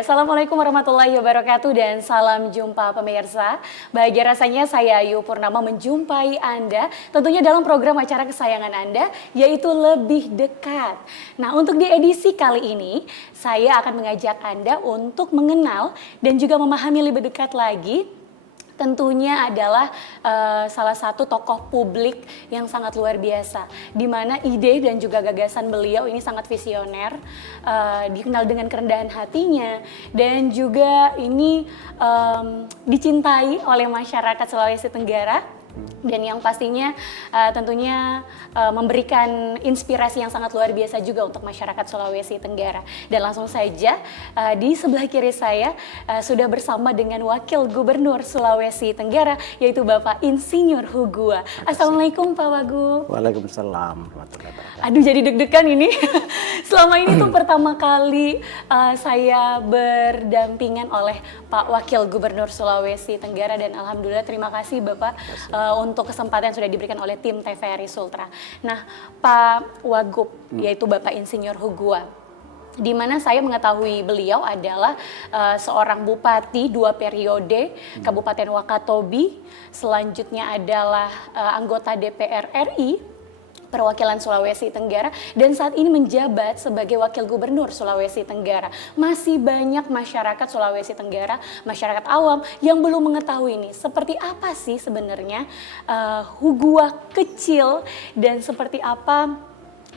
Ya, Assalamualaikum warahmatullahi wabarakatuh dan salam jumpa pemirsa. Bahagia rasanya saya Ayu Purnama menjumpai Anda tentunya dalam program acara kesayangan Anda yaitu Lebih Dekat. Nah, untuk di edisi kali ini saya akan mengajak Anda untuk mengenal dan juga memahami lebih dekat lagi tentunya adalah salah satu tokoh publik yang sangat luar biasa, di mana ide dan juga gagasan beliau ini sangat visioner, dikenal dengan kerendahan hatinya, dan juga ini dicintai oleh masyarakat Sulawesi Tenggara. Dan yang pastinya tentunya memberikan inspirasi yang sangat luar biasa juga untuk masyarakat Sulawesi Tenggara. Dan langsung saja di sebelah kiri saya sudah bersama dengan Wakil Gubernur Sulawesi Tenggara yaitu Bapak Insinyur Hugua. Assalamualaikum Pak Wagub. Waalaikumsalam. Aduh jadi deg-degan ini. Selama ini tuh pertama kali saya berdampingan oleh Pak Wakil Gubernur Sulawesi Tenggara dan alhamdulillah terima kasih Bapak untuk kesempatan yang sudah diberikan oleh tim TVRI Sultra. Nah, Pak Wagub, yaitu Bapak Insinyur Hugua, di mana saya mengetahui beliau adalah seorang bupati 2 periode Kabupaten Wakatobi, selanjutnya adalah anggota DPR RI perwakilan Sulawesi Tenggara dan saat ini menjabat sebagai Wakil Gubernur Sulawesi Tenggara. Masih banyak masyarakat Sulawesi Tenggara, masyarakat awam yang belum mengetahui ini seperti apa sih sebenarnya Hugua kecil dan seperti apa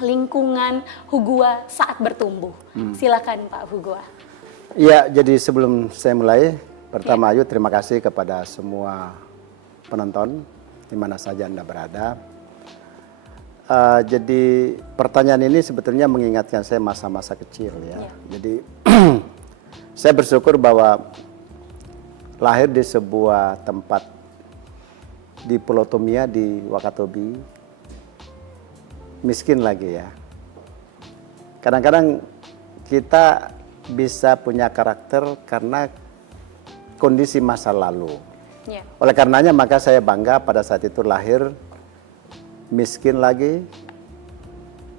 lingkungan Hugua saat bertumbuh. Silakan Pak Hugua. Ya, jadi sebelum saya mulai, pertama Ayu terima kasih kepada semua penonton di mana saja Anda berada. Jadi pertanyaan ini sebetulnya mengingatkan saya masa-masa kecil ya. Jadi saya bersyukur bahwa lahir di sebuah tempat di Pulau Tomia di Wakatobi, miskin lagi ya. Kadang-kadang kita bisa punya karakter karena kondisi masa lalu. Oleh karenanya maka saya bangga pada saat itu lahir miskin lagi.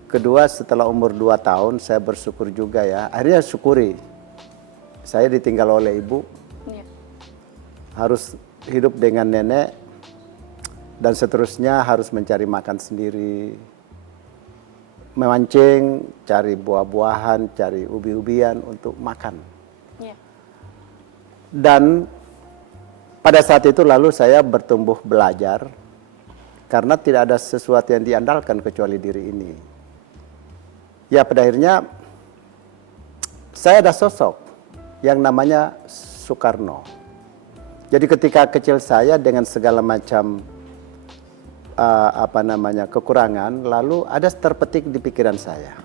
Kedua, setelah umur 2 tahun saya bersyukur juga ya. Akhirnya syukuri. Saya ditinggal oleh ibu. Harus hidup dengan nenek. Dan seterusnya harus mencari makan sendiri. Memancing, cari buah-buahan, cari ubi-ubian untuk makan. Dan pada saat itu lalu saya bertumbuh belajar. Karena tidak ada sesuatu yang diandalkan kecuali diri ini. Ya pada akhirnya saya ada sosok yang namanya Soekarno. Jadi ketika kecil saya dengan segala macam kekurangan, lalu ada terpetik di pikiran saya.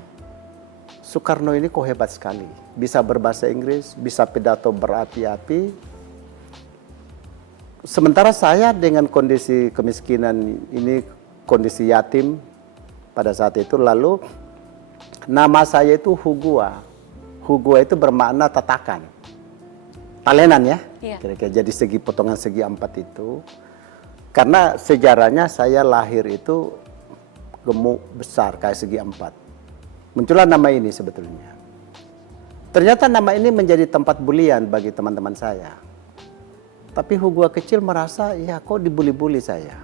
Soekarno ini kok hebat sekali, bisa berbahasa Inggris, bisa pidato berapi-api. Sementara saya dengan kondisi kemiskinan ini, kondisi yatim pada saat itu, lalu nama saya itu Hugua. Hugua itu bermakna tatakan, talenan ya. Kira-kira jadi potongan segi 4 itu. Karena sejarahnya saya lahir itu gemuk besar kayak segi 4. Muncullah nama ini sebetulnya. Ternyata nama ini menjadi tempat bulian bagi teman-teman saya. Tapi Hugua kecil merasa, ya kok dibuli-buli saya.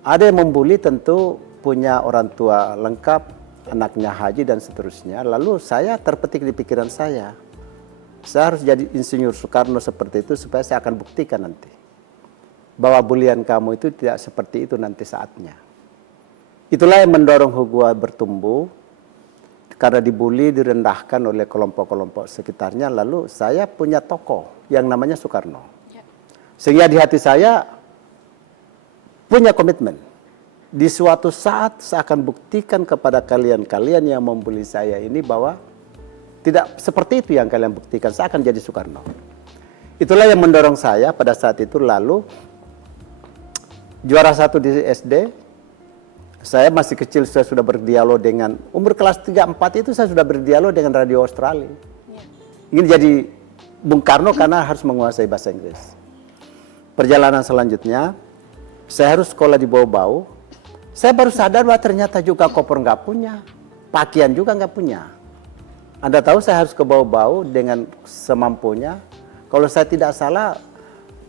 Ada yang membuli tentu punya orang tua lengkap, anaknya haji dan seterusnya. Lalu saya terpetik di pikiran saya harus jadi Insinyur Soekarno seperti itu supaya saya akan buktikan nanti. Bahwa bulian kamu itu tidak seperti itu nanti saatnya. Itulah yang mendorong Hugua bertumbuh. Karena dibuli, direndahkan oleh kelompok-kelompok sekitarnya. Lalu saya punya tokoh yang namanya Soekarno. Sehingga di hati saya punya komitmen. Di suatu saat saya akan buktikan kepada kalian-kalian yang membuli saya ini bahwa tidak seperti itu yang kalian buktikan. Saya akan jadi Soekarno. Itulah yang mendorong saya pada saat itu. Lalu juara 1 di SD. Saya masih kecil, saya sudah berdialog dengan, umur kelas 3-4 itu saya sudah berdialog dengan radio Australia. Ingin jadi Bung Karno karena harus menguasai bahasa Inggris. Perjalanan selanjutnya, saya harus sekolah di Bau-Bau. Saya baru sadar bahwa ternyata juga koper nggak punya, pakaian juga nggak punya. Anda tahu saya harus ke bau-bau dengan semampunya. Kalau saya tidak salah,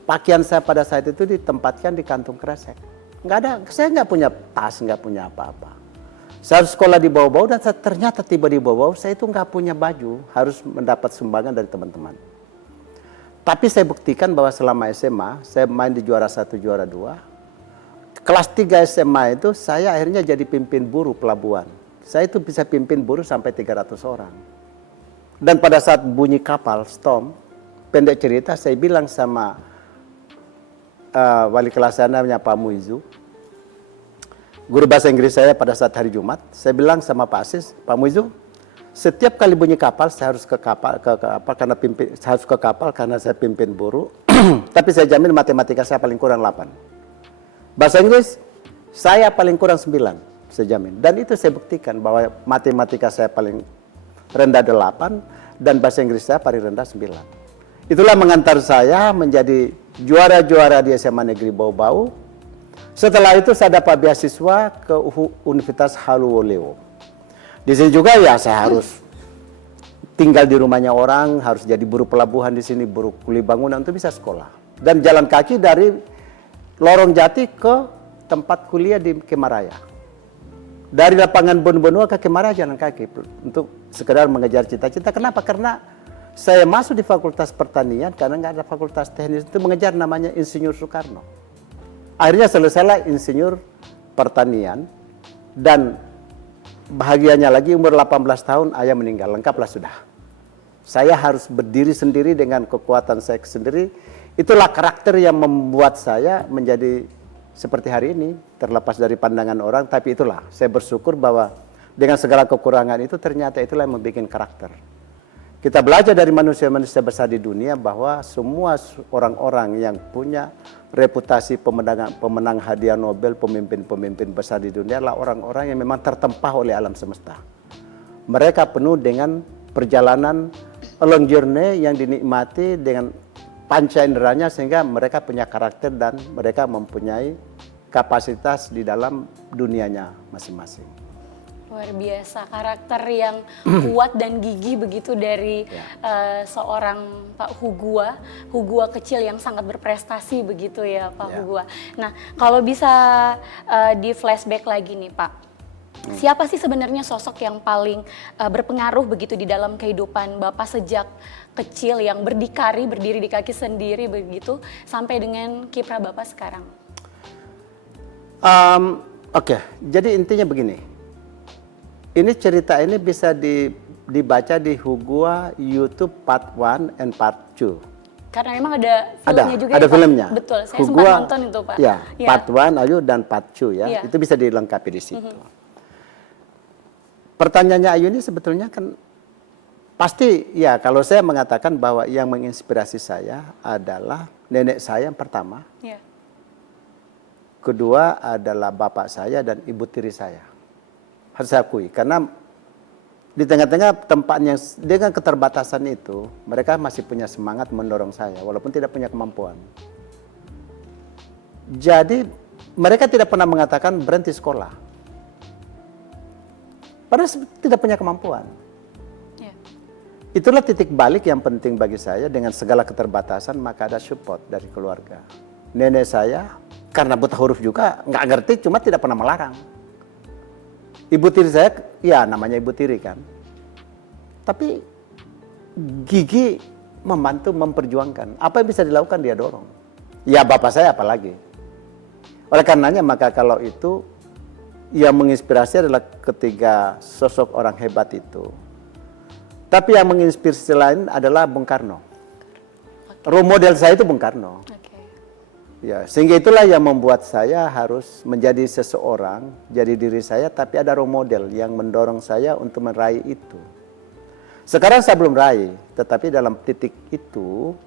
pakaian saya pada saat itu ditempatkan di kantung kresek. Nggak ada, saya nggak punya tas, nggak punya apa-apa. Saya harus sekolah di bau-bau dan ternyata tiba di bau-bau, saya itu nggak punya baju, harus mendapat sumbangan dari teman-teman. Tapi saya buktikan bahwa selama SMA, saya main di juara 1, juara 2. Kelas 3 SMA itu saya akhirnya jadi pimpin buruh pelabuhan. Saya itu bisa pimpin buruh sampai 300 orang. Dan pada saat bunyi kapal, storm, pendek cerita saya bilang sama wali kelas saya namanya Pak Muizu, guru bahasa Inggris saya pada saat hari Jumat, saya bilang sama Pak Asis, Pak Muizu, setiap kali bunyi kapal saya harus ke kapal, saya harus ke kapal karena saya pimpin buruh. Tapi saya jamin matematika saya paling kurang 8. Bahasa Inggris saya paling kurang 9, saya jamin. Dan itu saya buktikan bahwa matematika saya paling rendah 8 dan bahasa Inggris saya paling rendah 9. Itulah mengantar saya menjadi juara-juara di SMA Negeri Bau-Bau. Setelah itu saya dapat beasiswa ke Universitas Haluoleo. Di sini juga ya saya harus tinggal di rumahnya orang, harus jadi buruh pelabuhan di sini, buruh kuli bangunan untuk bisa sekolah. Dan jalan kaki dari Lorong Jati ke tempat kuliah di Kemaraya. Dari lapangan Benua ke Kemaraya jalan kaki untuk sekedar mengejar cita-cita. Kenapa? Karena saya masuk di Fakultas Pertanian karena nggak ada Fakultas Teknis itu mengejar namanya Insinyur Soekarno. Akhirnya selesailah Insinyur Pertanian dan bahagianya lagi umur 18 tahun ayah meninggal, lengkaplah sudah. Saya harus berdiri sendiri dengan kekuatan saya sendiri. Itulah karakter yang membuat saya menjadi seperti hari ini, terlepas dari pandangan orang, tapi itulah saya bersyukur bahwa dengan segala kekurangan itu ternyata itulah yang membuat karakter. Kita belajar dari manusia-manusia besar di dunia bahwa semua orang-orang yang punya reputasi pemenang hadiah Nobel, pemimpin-pemimpin besar di dunia adalah orang-orang yang memang tertempah oleh alam semesta. Mereka penuh dengan perjalanan long journey yang dinikmati dengan panca inderanya sehingga mereka punya karakter dan mereka mempunyai kapasitas di dalam dunianya masing-masing. Luar biasa, karakter yang kuat dan gigih begitu dari seorang Pak Hugua kecil yang sangat berprestasi begitu ya Pak Hugua. Nah kalau bisa di flashback lagi nih Pak, siapa sih sebenarnya sosok yang paling berpengaruh begitu di dalam kehidupan Bapak sejak kecil yang berdiri di kaki sendiri begitu sampai dengan kiprah Bapak sekarang? Oke, jadi intinya begini. Ini cerita ini bisa dibaca di Hugua YouTube Part 1 and Part 2. Karena memang ada filmnya juga ada ya, filmnya. Pak? Betul, saya Hugua, sempat nonton itu Pak. Ya, Part 1 Ayu dan Part 2 ya. Itu bisa dilengkapi di situ. Pertanyaannya Ayu ini sebetulnya kan pasti ya kalau saya mengatakan bahwa yang menginspirasi saya adalah nenek saya yang pertama. Ya. Kedua adalah bapak saya dan ibu tiri saya. Harus saya akui, karena di tengah-tengah tempat yang dengan keterbatasan itu, mereka masih punya semangat mendorong saya, walaupun tidak punya kemampuan. Jadi, mereka tidak pernah mengatakan berhenti sekolah. Padahal tidak punya kemampuan. Ya. Itulah titik balik yang penting bagi saya, dengan segala keterbatasan, maka ada support dari keluarga. Nenek saya, karena buta huruf juga, nggak ngerti, cuma tidak pernah melarang. Ibu tiri saya, ya namanya ibu tiri kan. Tapi gigi membantu memperjuangkan. Apa yang bisa dilakukan dia dorong. Ya bapak saya apalagi. Oleh karenanya maka kalau itu yang menginspirasi adalah ketiga sosok orang hebat itu. Tapi yang menginspirasi lain adalah Bung Karno. Role model saya itu Bung Karno. Ya, sehingga itulah yang membuat saya harus menjadi seseorang, jadi diri saya, tapi ada role model yang mendorong saya untuk meraih itu. Sekarang saya belum raih, tetapi dalam titik itu,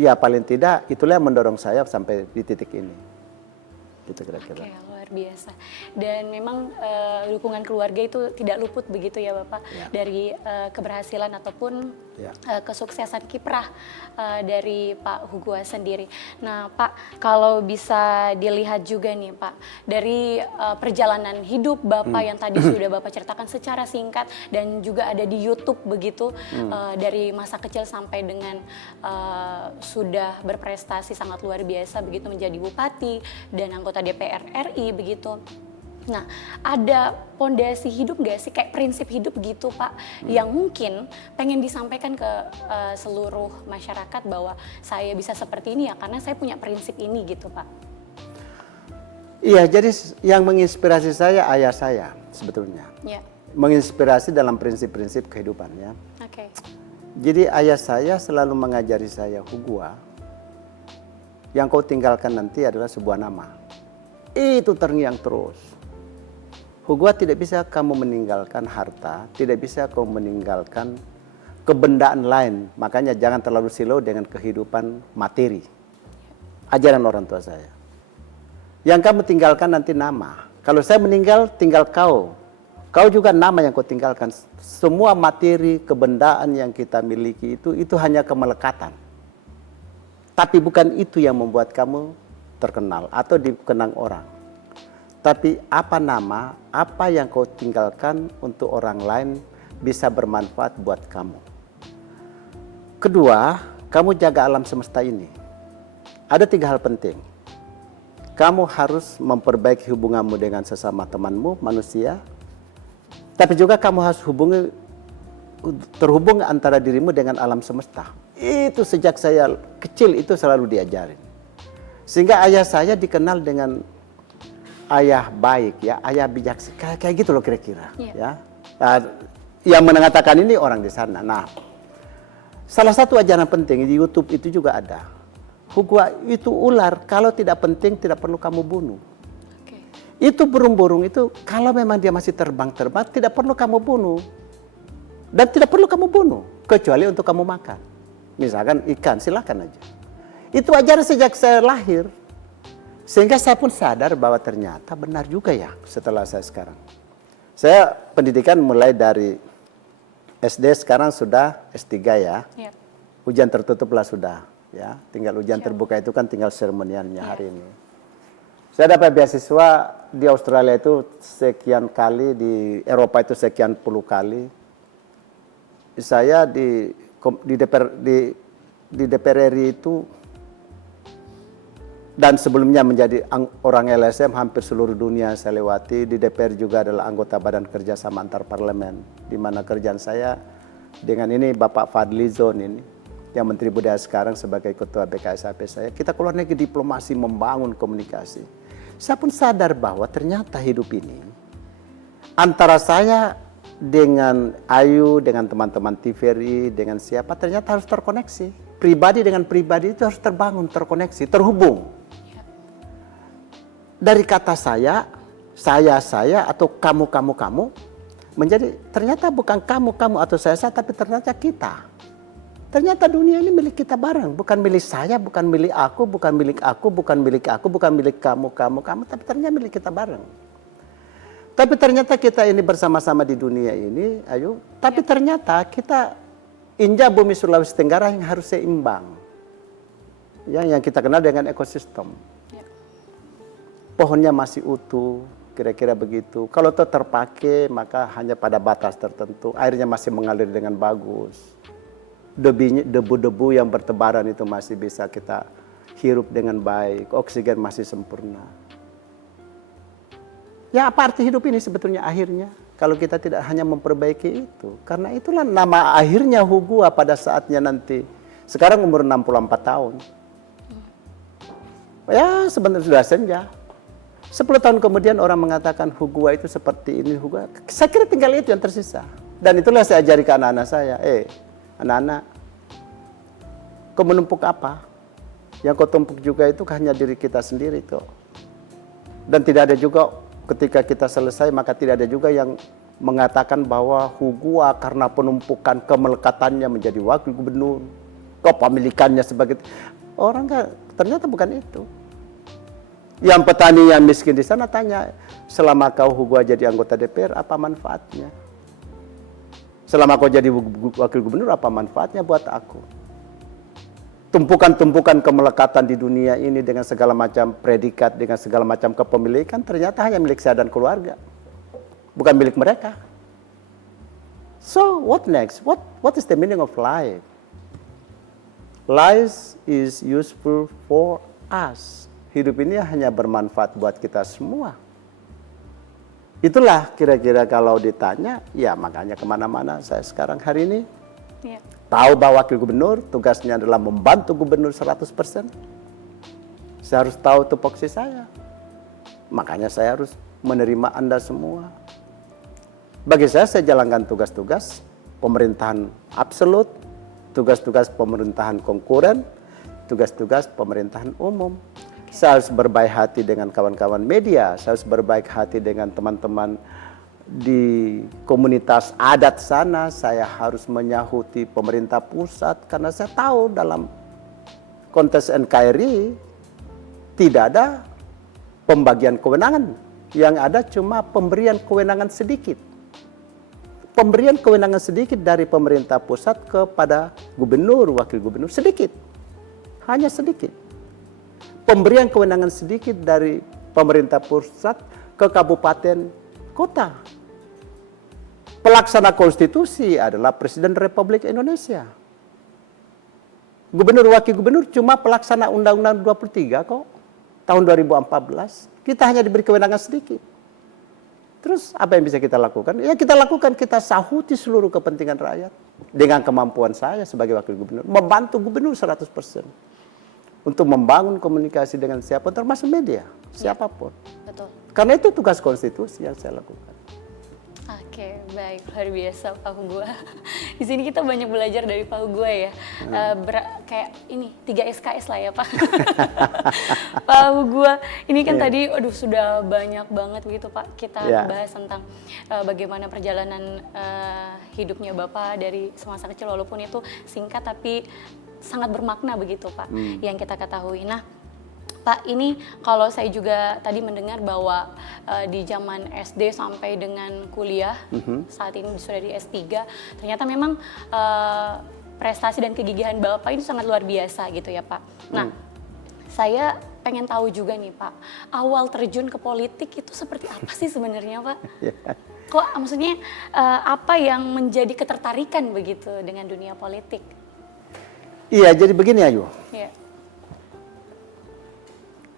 ya paling tidak itulah yang mendorong saya sampai di titik ini. Gitu kira-kira. Oke, luar biasa. Dan memang dukungan keluarga itu tidak luput begitu ya Bapak, dari keberhasilan ataupun Ya. Kesuksesan kiprah dari Pak Hugua sendiri. Nah, Pak, kalau bisa dilihat juga nih, Pak, dari perjalanan hidup Bapak yang tadi sudah Bapak ceritakan secara singkat dan juga ada di YouTube begitu, dari masa kecil sampai dengan sudah berprestasi sangat luar biasa begitu menjadi bupati dan anggota DPR RI begitu. Nah, ada pondasi hidup nggak sih, kayak prinsip hidup gitu Pak, yang mungkin pengen disampaikan ke seluruh masyarakat bahwa saya bisa seperti ini ya karena saya punya prinsip ini gitu Pak? Iya, jadi yang menginspirasi saya ayah saya sebetulnya. Ya. Menginspirasi dalam prinsip-prinsip kehidupan ya. Oke. Jadi ayah saya selalu mengajari saya, Hugua, yang kau tinggalkan nanti adalah sebuah nama. Itu terngiang terus. Hugua, tidak bisa kamu meninggalkan harta, tidak bisa kamu meninggalkan kebendaan lain. Makanya jangan terlalu silau dengan kehidupan materi. Ajaran orang tua saya. Yang kamu tinggalkan nanti nama. Kalau saya meninggal, tinggal kau. Kau juga nama yang kau tinggalkan. Semua materi, kebendaan yang kita miliki itu hanya kemelekatan. Tapi bukan itu yang membuat kamu terkenal atau dikenang orang. Tapi apa nama, apa yang kau tinggalkan untuk orang lain bisa bermanfaat buat kamu. Kedua, kamu jaga alam semesta ini. Ada 3 hal penting. Kamu harus memperbaiki hubunganmu dengan sesama temanmu, manusia. Tapi juga kamu harus terhubung antara dirimu dengan alam semesta. Itu sejak saya kecil itu selalu diajarin. Sehingga ayah saya dikenal dengan ayah baik ya, ayah bijaksana, kayak gitu loh kira-kira. Ya. Nah, yang mengatakan ini orang di sana. Nah, salah satu ajaran penting di YouTube itu juga ada. Hugua, itu ular, kalau tidak penting tidak perlu kamu bunuh. Okay. Itu burung-burung itu kalau memang dia masih terbang-terbang tidak perlu kamu bunuh. Dan tidak perlu kamu bunuh, kecuali untuk kamu makan. Misalkan ikan, silakan aja. Itu ajaran sejak saya lahir. Sehingga saya pun sadar bahwa ternyata benar juga ya setelah saya sekarang. Saya pendidikan mulai dari SD, sekarang sudah S3 ya. Yep. Ujian tertutuplah sudah ya. Tinggal ujian terbuka itu kan tinggal seremonialnya hari ini. Saya dapat beasiswa di Australia itu sekian kali, di Eropa itu sekian puluh kali. Saya di DPR RI itu dan sebelumnya menjadi orang LSM hampir seluruh dunia saya lewati. Di DPR juga adalah anggota Badan Kerjasama Antar Parlemen, di mana kerjaan saya dengan ini Bapak Fadlizon ini, yang Menteri Budaya sekarang sebagai Ketua BKSAP saya. Kita keluar negeri diplomasi, membangun komunikasi. Saya pun sadar bahwa ternyata hidup ini antara saya dengan Ayu, dengan teman-teman TVRI, dengan siapa ternyata harus terkoneksi. Pribadi dengan pribadi itu harus terbangun, terkoneksi, terhubung. Dari kata saya, atau kamu, menjadi ternyata bukan kamu atau saya, tapi ternyata kita. Ternyata dunia ini milik kita bareng, bukan milik saya, bukan milik aku, bukan milik aku, bukan milik aku, bukan milik kamu, tapi ternyata milik kita bareng. Tapi ternyata kita ini bersama-sama di dunia ini, Ayu, tapi ternyata kita injak bumi Sulawesi Tenggara yang harus seimbang. Yang kita kenal dengan ekosistem. Pohonnya masih utuh, kira-kira begitu. Kalau itu terpakai, maka hanya pada batas tertentu. Airnya masih mengalir dengan bagus. Debu-debu yang bertebaran itu masih bisa kita hirup dengan baik. Oksigen masih sempurna. Ya, apa arti hidup ini sebetulnya akhirnya? Kalau kita tidak hanya memperbaiki itu. Karena itulah nama akhirnya Hugua pada saatnya nanti. Sekarang umur 64 tahun. Ya, sebenarnya sudah senja. 10 tahun kemudian orang mengatakan Hugua itu seperti ini, Hugua. Saya kira tinggal itu yang tersisa. Dan itulah saya ajari ke anak-anak saya. Anak-anak, kau menumpuk apa? Yang kau tumpuk juga itu hanya diri kita sendiri kok. Dan tidak ada juga ketika kita selesai, maka tidak ada juga yang mengatakan bahwa Hugua karena penumpukan kemelekatannya menjadi wakil gubernur, kepemilikannya sebagai orang, ternyata bukan itu. Yang petani yang miskin di sana tanya, selama kau Hugua jadi anggota DPR, apa manfaatnya? Selama kau jadi wakil gubernur, apa manfaatnya buat aku? Tumpukan-tumpukan kemelekatan di dunia ini dengan segala macam predikat, dengan segala macam kepemilikan, ternyata hanya milik saya dan keluarga. Bukan milik mereka. So, what next? What is the meaning of life? Life is useful for us. Hidup ini hanya bermanfaat buat kita semua. Itulah kira-kira kalau ditanya, ya makanya kemana-mana saya sekarang hari ini. Iya. Tahu bahwa wakil gubernur tugasnya adalah membantu gubernur 100%. Saya harus tahu tupoksi saya. Makanya saya harus menerima Anda semua. Bagi saya jalankan tugas-tugas pemerintahan absolut, tugas-tugas pemerintahan konkuren, tugas-tugas pemerintahan umum. Saya harus berbaik hati dengan kawan-kawan media, saya harus berbaik hati dengan teman-teman di komunitas adat sana, saya harus menyahuti pemerintah pusat karena saya tahu dalam konteks NKRI tidak ada pembagian kewenangan, yang ada cuma pemberian kewenangan sedikit. Pemberian kewenangan sedikit dari pemerintah pusat kepada gubernur, wakil gubernur, sedikit. Hanya sedikit. Pemberian kewenangan sedikit dari pemerintah pusat ke kabupaten kota. Pelaksana konstitusi adalah Presiden Republik Indonesia. Gubernur, wakil gubernur cuma pelaksana Undang-Undang 23 kok. Tahun 2014. Kita hanya diberi kewenangan sedikit. Terus apa yang bisa kita lakukan? Ya kita lakukan, kita sahuti seluruh kepentingan rakyat. Dengan kemampuan saya sebagai wakil gubernur. Membantu gubernur 100%. Untuk membangun komunikasi dengan siapapun, termasuk media. Siapapun. Betul. Karena itu tugas konstitusi yang saya lakukan. Oke, baik, luar biasa Pak Hugua. Di sini kita banyak belajar dari Pak Hugua ya. Kayak ini 3 SKS lah ya Pak. Pak Hugua, ini kan tadi aduh sudah banyak banget begitu Pak kita bahas tentang bagaimana perjalanan hidupnya Bapak dari semasa kecil, walaupun itu singkat tapi sangat bermakna begitu Pak yang kita ketahui. Nah, Pak, ini kalau saya juga tadi mendengar bahwa di zaman SD sampai dengan kuliah, saat ini sudah di S3, ternyata memang prestasi dan kegigihan Bapak itu sangat luar biasa gitu ya Pak. Nah, saya pengen tahu juga nih Pak, awal terjun ke politik itu seperti apa sih sebenarnya Pak? Kok maksudnya apa yang menjadi ketertarikan begitu dengan dunia politik? Iya, jadi begini Ayu. Iya.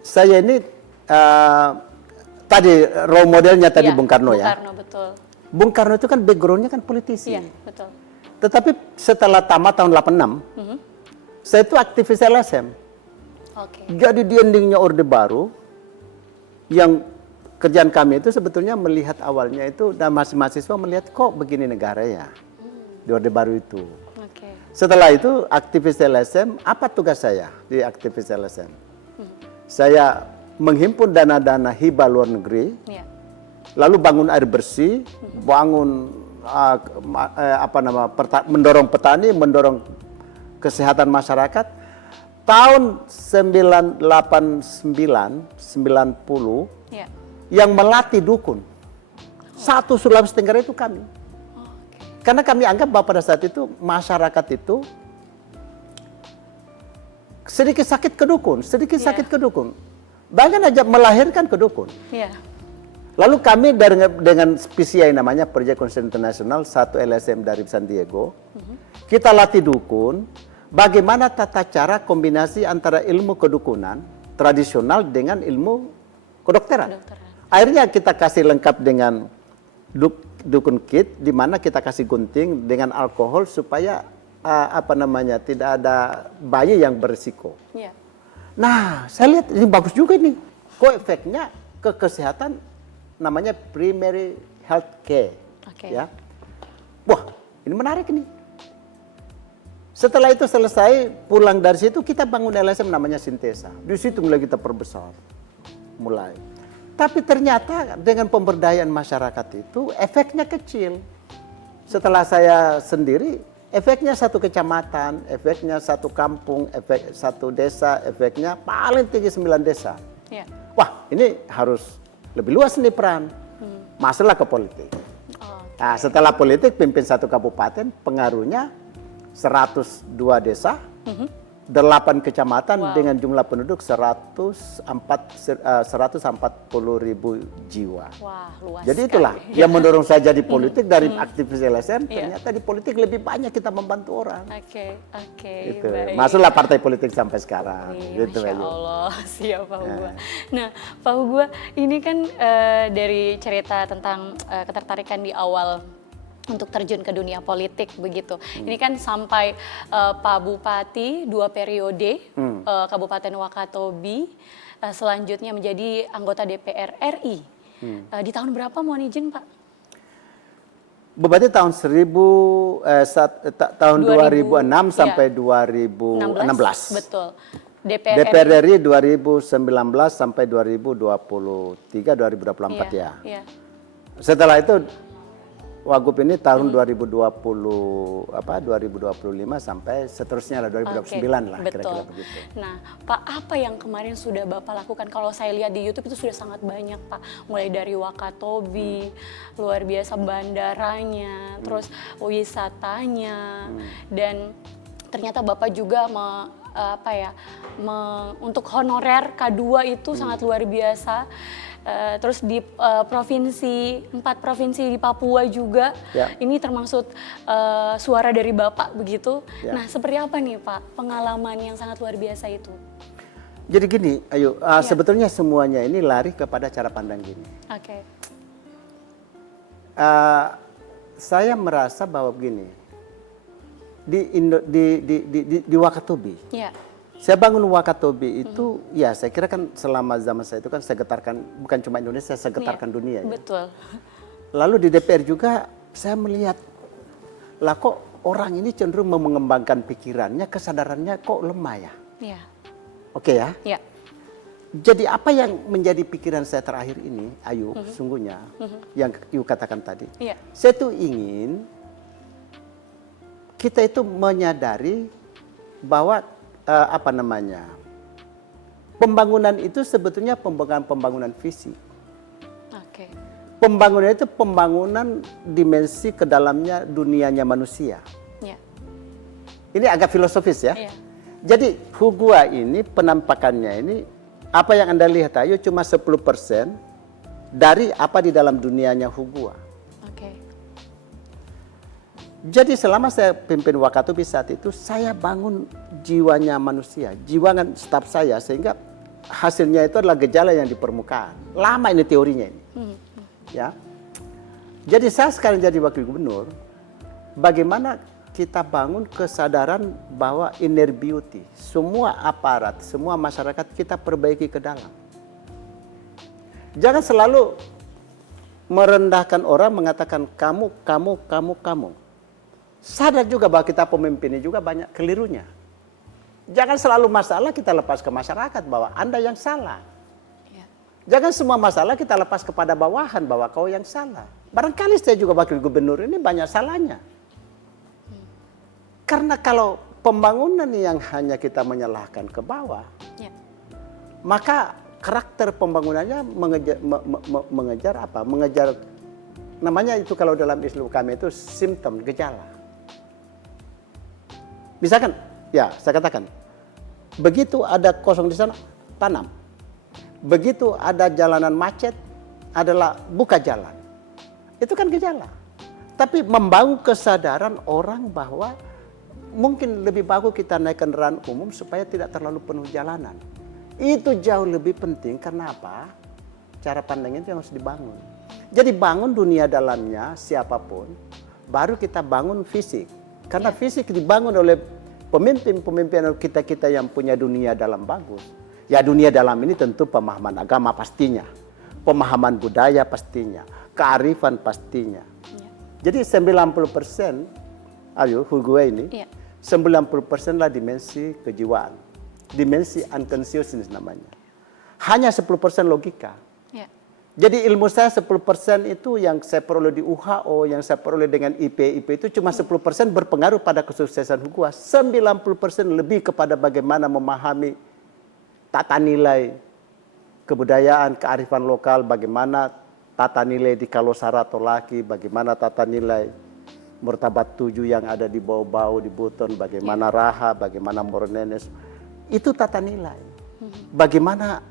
Saya ini tadi role modelnya tadi Iya, Bung Karno ya. Bung Karno, betul. Bung Karno itu kan backgroundnya kan politisi. Iya, betul. Tetapi setelah tamat tahun 86, saya itu aktivis LSM. Oke. Jadi di endingnya Orde Baru, yang kerjaan kami itu sebetulnya melihat awalnya itu, dan mahasiswa melihat kok begini negara ya, di Orde Baru itu. Oke. Setelah itu aktivis LSM, apa tugas saya di aktivis LSM? Saya menghimpun dana-dana hibah luar negeri, lalu bangun air bersih, bangun mendorong petani, mendorong kesehatan masyarakat. Tahun 1989-90 yang melatih dukun, satu Sulawesi Tenggara itu kami. Karena kami anggap bahwa pada saat itu masyarakat itu sedikit sakit ke dukun, sedikit sakit ke dukun. Bahkan aja melahirkan ke dukun. Lalu kami dengan PCI namanya Project Concern International, satu LSM dari San Diego, kita latih dukun, bagaimana tata cara kombinasi antara ilmu kedukunan tradisional dengan ilmu kedokteran. Akhirnya kita kasih lengkap dengan dukun kit, di mana kita kasih gunting dengan alkohol supaya tidak ada bayi yang berisiko. Nah, saya lihat ini bagus juga nih. Kok efeknya ke kesehatan namanya primary health care. Ya. Wah, ini menarik nih. Setelah itu selesai, pulang dari situ kita bangun LSM namanya Sintesa. Di situ mulai kita perbesar. Mulai. Tapi ternyata dengan pemberdayaan masyarakat itu efeknya kecil. Setelah saya sendiri, efeknya satu kecamatan, efeknya satu kampung, efek satu desa, efeknya paling tinggi 9 desa. Wah, ini harus lebih luas nih peran. Masuklah ke politik. Nah, setelah politik pimpin satu kabupaten, pengaruhnya 102 desa, 8 kecamatan Wow. dengan jumlah penduduk 140.000 jiwa. Wah, luas Jadi itulah sekali. yang mendorong saya jadi politik dari aktivis LSM. Iya. Ternyata di politik lebih banyak kita membantu orang. Oke, Gitu. baik. Masuklah partai politik sampai sekarang. Iya, Gitu Masya aja. Allah, siap Pak Hugua. Nah, Pak Hugua, ini kan dari cerita tentang ketertarikan di awal untuk terjun ke dunia politik begitu. Ini kan sampai Pak Bupati 2 periode Kabupaten Wakatobi, selanjutnya menjadi anggota DPR RI. Di tahun berapa mohon izin Pak? Bupati tahun tahun 2006 iya. sampai 2016. Betul. DPR DPR RI 2019 sampai 2023 2024 ya. Iya. Setelah itu Wagub ini tahun 2025 sampai seterusnya lah 2029 lah betul. kira-kira begitu. Nah, Pak, apa yang kemarin sudah Bapak lakukan? Kalau saya lihat di YouTube itu sudah sangat banyak, Pak. Mulai dari Wakatobi, luar biasa bandaranya, terus wisatanya, dan ternyata Bapak juga untuk honorer K2 itu sangat luar biasa. Terus di 4 provinsi di Papua juga, Ya. ini termasuk suara dari Bapak begitu. Ya. Nah, seperti apa nih Pak pengalaman yang sangat luar biasa itu? Jadi gini, ayo sebetulnya semuanya ini lari kepada cara pandang gini. Oke. Saya merasa bahwa begini, di Wakatobi, Ya. saya bangun Wakatobi itu, ya saya kira kan selama zaman saya itu kan saya getarkan, bukan cuma Indonesia, saya getarkan dunia. Ya. Betul. Lalu di DPR juga saya melihat, lah kok orang ini cenderung mengembangkan pikirannya, kesadarannya kok lemah ya. Ya. Oke ya. Ya. Jadi apa yang menjadi pikiran saya terakhir ini, Ayu, sungguhnya, yang Ayu katakan tadi. Iya. Saya tuh ingin kita itu menyadari bahwa pembangunan itu sebetulnya pembangunan fisik. Oke. Pembangunan itu pembangunan dimensi ke dalamnya dunianya manusia. Ya. Ini agak filosofis ya. Iya. Jadi Hugua ini penampakannya ini, apa yang Anda lihat Ayu cuma 10% dari apa di dalam dunianya Hugua. Oke. Jadi selama saya pimpin Wakatobi saat itu, saya bangun jiwanya manusia, jiwangan staf saya, sehingga hasilnya itu adalah gejala yang di permukaan. Lama ini teorinya ini. Ya. Jadi saya sekarang jadi wakil gubernur, bagaimana kita bangun kesadaran bahwa inner beauty, semua aparat, semua masyarakat kita perbaiki ke dalam. Jangan selalu merendahkan orang, mengatakan kamu. Sadar juga bahwa kita pemimpinnya juga banyak kelirunya. Jangan selalu masalah kita lepas ke masyarakat bahwa Anda yang salah. Ya. Jangan semua masalah kita lepas kepada bawahan bahwa kau yang salah. Barangkali saya juga wakil gubernur ini banyak salahnya. Karena kalau pembangunan yang hanya kita menyalahkan ke bawah, Ya. maka karakter pembangunannya mengejar apa? Mengejar, namanya itu kalau dalam Islam kami itu simptom, gejala. Misalkan, ya saya katakan, begitu ada kosong di sana, tanam. Begitu ada jalanan macet, adalah buka jalan. Itu kan gejala. Tapi membangun kesadaran orang bahwa mungkin lebih bagus kita naik kendaraan umum supaya tidak terlalu penuh jalanan. Itu jauh lebih penting, karena apa? Cara pandang itu yang harus dibangun. Jadi bangun dunia dalamnya siapapun, baru kita bangun fisik. Karena fisik dibangun oleh pemimpin-pemimpin kita yang punya dunia dalam bagus. Ya dunia dalam ini tentu pemahaman agama pastinya, pemahaman budaya pastinya, kearifan pastinya. Ya. Jadi 90%, ayo Hugua ini, Ya. 90% lah dimensi kejiwaan. Dimensi unconsciousness namanya. Hanya 10% logika. Ya. Jadi ilmu saya 10% itu yang saya peroleh di UHO, yang saya peroleh dengan IP itu cuma 10% berpengaruh pada kesuksesan Hugua. 90% lebih kepada bagaimana memahami tata nilai, kebudayaan, kearifan lokal, bagaimana tata nilai di Kalosara Tolaki, bagaimana tata nilai Murtabat 7 yang ada di Bau-Bau, di Buton, bagaimana Raha, bagaimana Moronenes. Itu tata nilai. Bagaimana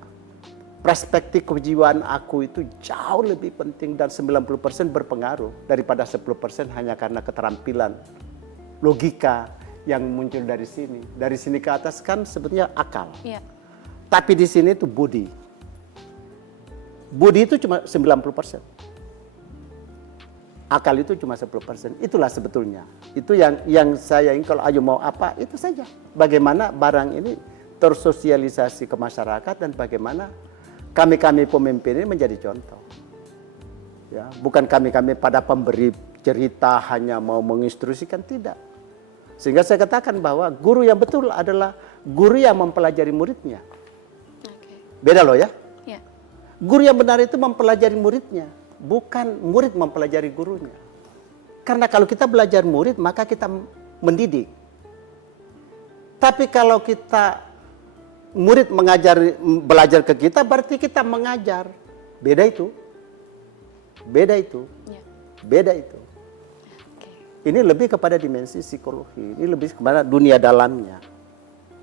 perspektif kejiwaan aku itu jauh lebih penting dan 90% berpengaruh daripada 10% hanya karena keterampilan, logika yang muncul dari sini. Dari sini ke atas kan sebetulnya akal. Iya. Tapi di sini itu budi. Budi itu cuma 90%. Akal itu cuma 10%. Itulah sebetulnya. Itu yang saya ingin, kalau Ayu mau apa, itu saja. Bagaimana barang ini tersosialisasi ke masyarakat dan bagaimana kami-kami pemimpin ini menjadi contoh. Ya, bukan kami-kami pada pemberi cerita hanya mau menginstruksikan, tidak. Sehingga saya katakan bahwa guru yang betul adalah guru yang mempelajari muridnya. Beda loh ya. Ya. Guru yang benar itu mempelajari muridnya, bukan murid mempelajari gurunya. Karena kalau kita belajar murid, maka kita mendidik. Tapi kalau kita murid belajar ke kita, berarti kita mengajar. Beda itu. Beda itu. Ya. Beda itu. Ini lebih kepada dimensi psikologi, ini lebih kepada dunia dalamnya.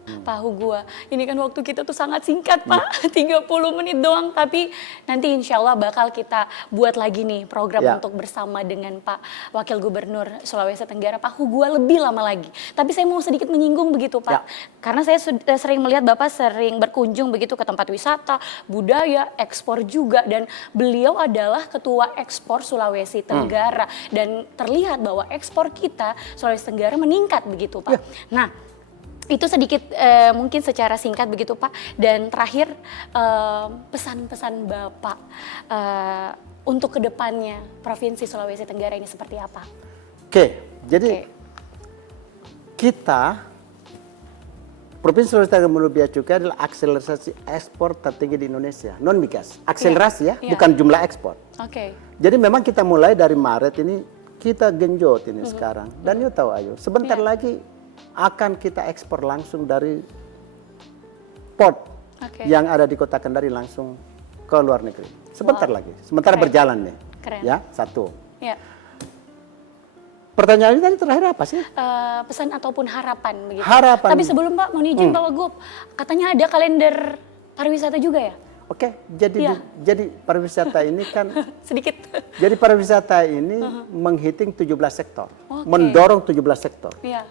Pak Hugua, ini kan waktu kita tuh sangat singkat Pak, 30 menit doang. Tapi nanti insya Allah bakal kita buat lagi nih program untuk bersama dengan Pak Wakil Gubernur Sulawesi Tenggara, Pak Hugua, lebih lama lagi. Tapi saya mau sedikit menyinggung begitu Pak, karena saya sering melihat Bapak sering berkunjung begitu ke tempat wisata, budaya, ekspor juga. Dan beliau adalah Ketua Ekspor Sulawesi Tenggara. Dan terlihat bahwa ekspor kita Sulawesi Tenggara meningkat begitu Pak. Nah, itu sedikit mungkin secara singkat begitu Pak. Dan terakhir pesan-pesan Bapak untuk kedepannya Provinsi Sulawesi Tenggara ini seperti apa? Jadi kita Provinsi Sulawesi Tenggara menurut Bea Cukai adalah akselerasi ekspor tertinggi di Indonesia, non migas. Akselerasi bukan jumlah ekspor. Jadi memang kita mulai dari Maret ini kita genjot ini sekarang. Dan you tahu Ayu, sebentar lagi akan kita ekspor langsung dari port yang ada di Kota Kendari langsung ke luar negeri. Sebentar lagi, sementara berjalan nih. Ya, satu. Pertanyaannya tadi terakhir apa sih? Pesan ataupun harapan begitu. Harapan. Tapi sebelum Pak mau izin Pak Wagub, katanya ada kalender pariwisata juga ya? Jadi pariwisata ini kan sedikit. Jadi pariwisata ini menghitung 17 sektor, mendorong 17 sektor. Ya.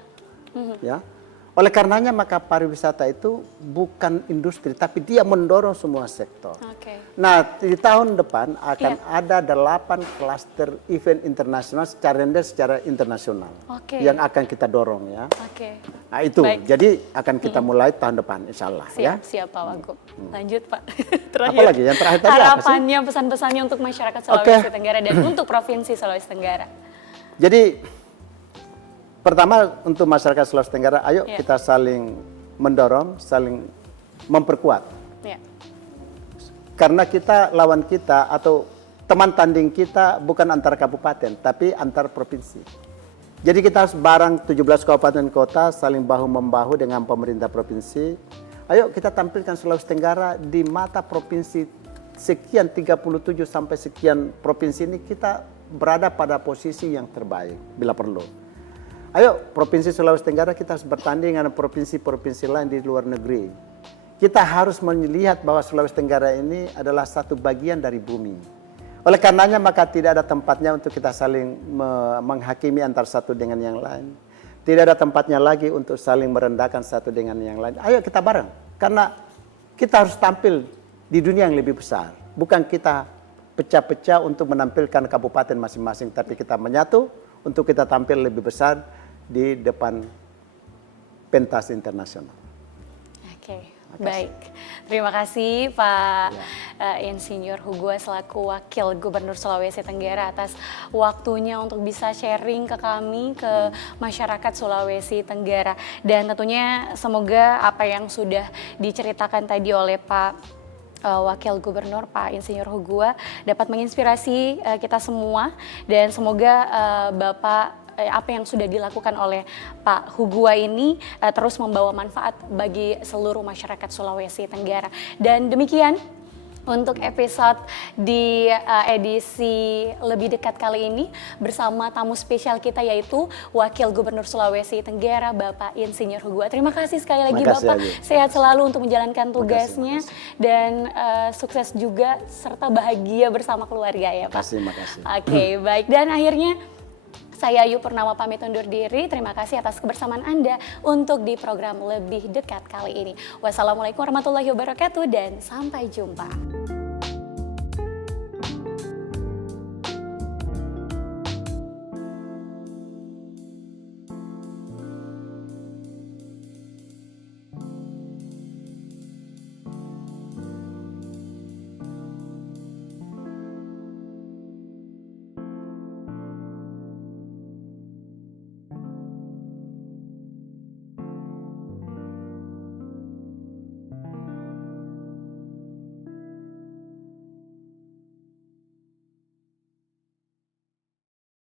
Oleh karenanya maka pariwisata itu bukan industri, tapi dia mendorong semua sektor. Nah, di tahun depan akan ada 8 klaster event internasional secara internasional yang akan kita dorong ya. Nah itu, jadi akan kita mulai tahun depan insya Allah. Siap Pak Wagub. Lanjut Pak. Terakhir. Apa lagi? Yang terakhir tadi harapannya, pesan-pesannya untuk masyarakat Sulawesi Tenggara dan untuk Provinsi Sulawesi Tenggara. Jadi pertama untuk masyarakat Sulawesi Tenggara, ayo kita saling mendorong, saling memperkuat. Karena lawan kita atau teman tanding kita bukan antar kabupaten, tapi antar provinsi. Jadi kita harus bareng 17 kabupaten kota saling bahu-membahu dengan pemerintah provinsi. Ayo kita tampilkan Sulawesi Tenggara di mata provinsi sekian 37 sampai sekian provinsi ini kita berada pada posisi yang terbaik bila perlu. Ayo Provinsi Sulawesi Tenggara kita harus bertanding dengan provinsi-provinsi lain di luar negeri. Kita harus melihat bahwa Sulawesi Tenggara ini adalah satu bagian dari bumi. Oleh karenanya maka tidak ada tempatnya untuk kita saling menghakimi antara satu dengan yang lain. Tidak ada tempatnya lagi untuk saling merendahkan satu dengan yang lain. Ayo kita bareng. Karena kita harus tampil di dunia yang lebih besar. Bukan kita pecah-pecah untuk menampilkan kabupaten masing-masing. Tapi kita menyatu untuk kita tampil lebih besar di depan pentas internasional. Baik. Terima kasih Pak Insinyur Hugua selaku Wakil Gubernur Sulawesi Tenggara atas waktunya untuk bisa sharing ke kami, ke masyarakat Sulawesi Tenggara. Dan tentunya semoga apa yang sudah diceritakan tadi oleh Pak Wakil Gubernur Pak Insinyur Hugua dapat menginspirasi kita semua. Dan semoga Bapak apa yang sudah dilakukan oleh Pak Hugua ini terus membawa manfaat bagi seluruh masyarakat Sulawesi Tenggara. Dan demikian Untuk episode di edisi lebih dekat kali ini bersama tamu spesial kita yaitu Wakil Gubernur Sulawesi Tenggara Bapak Insinyur Hugua. Terima kasih sekali lagi Makasih, Bapak, Ayu. sehat selalu untuk menjalankan tugasnya Makasih. dan sukses juga serta bahagia bersama keluarga ya Pak. Makasih. Oke, baik, dan akhirnya saya Ayu Purnama pamit undur diri. Terima kasih atas kebersamaan Anda untuk di program Lebih Dekat kali ini. Wassalamualaikum warahmatullahi wabarakatuh dan sampai jumpa.